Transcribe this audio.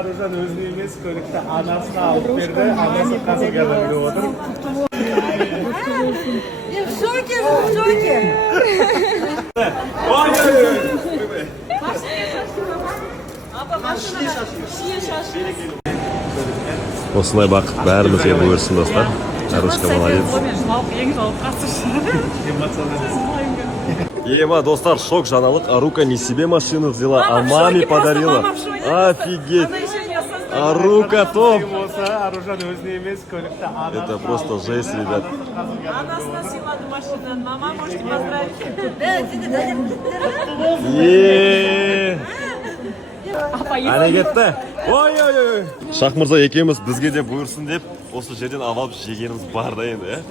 Aruzhan özünü емес kölükte anasını alıp verdi. Anası kazı geldi otur. Я в шоке, в шоке. Осылай бақ, бәрімізге бұйырсын достар. Арушка молодец. Ема, достар, шок жаңалық. Арука не себе машину взяла, а маме подарила. Офигеть. Арука топ. Aruzhan özünü емес kölükte anasını Это просто жесть, ребят. Анасына сыйлады машинаны. Мама, можете поздравить? Ане кетті. Ой. Шах мырза екеуміз бізге де бұйырсын деп, осы жерден алып жегеніміз бар да енді,